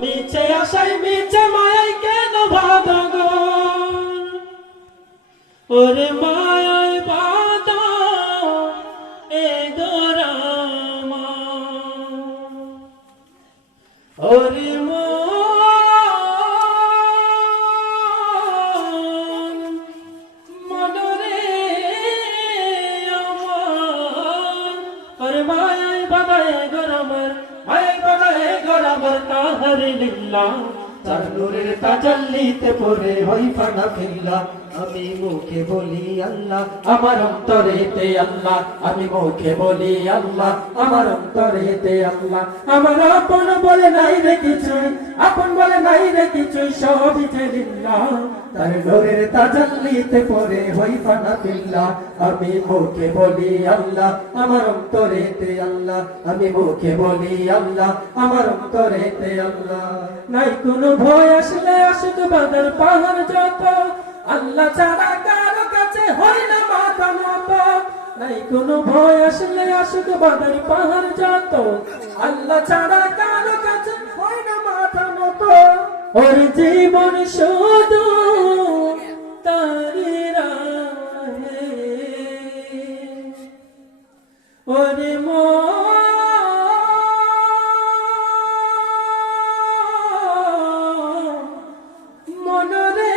মিছে আশায় মিছে মায়ায় কেন বাঁধা গো ওরে মায়ায় বাঁধা এ গোরামা ওরে মনরে আমার ওরে মায়ায় বাঁধা এ গোরামার মায়ায় বাঁধা এ গোরামার তাহারে লিল্লা তার নূরের তাজাল্লিতে পড়ে হই ফানা ফিল্লা আমি মুখে বলি আল্লাহ আমার অন্তরেতে আল্লাহ আমি মুখে বলি আল্লাহ আমার অন্তরেতে আল্লাহ আমার আপন বলে নাই রে কিছুই আপন বলে নাই রে কিছুই সবই লিল্লাহ তার নূরের তাজাল্লিতে পড়ে হই ফানা ফিল্লা আমি মুখে বলি আল্লাহ আমার অন্তরেতে আল্লাহ আমি মুখে বলি আল্লাহ আমার অন্তরেতে আল্লাহ নাই কোনো ভয় আসলে আসুক বাদর পাহাড় যত আল্লাহ ছাড়া কারো কাছে হয় না মাথা নত নাই কোনো ভয় আসলে আসুক বাদর পাহাড় যত আল্লাহ ছাড়া কারো কাছে হয় না মাথা নত ওর জীবন শুধু তারি রাহে ওরে মনরে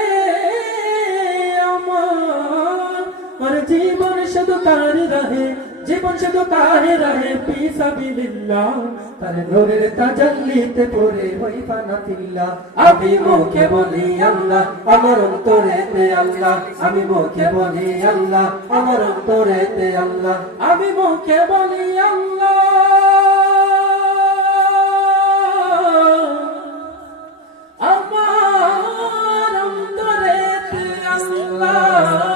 আমার জীবন শুধু তারি রাহে জীবন শুধু তারি রাহে ফিসাবিলিল্লাহ তার নূরের তাজাল্লিতে পড়ে হই ফানা ফিল্লাহ আমি মুখে বলি আল্লাহ আমার অন্তরেতে আল্লাহ আমি মুখে বলি আল্লাহ আমার অন্তরেতে আল্লাহ আমি মুখে বলি আল্লাহ আমার অন্তরেতে আল্লাহ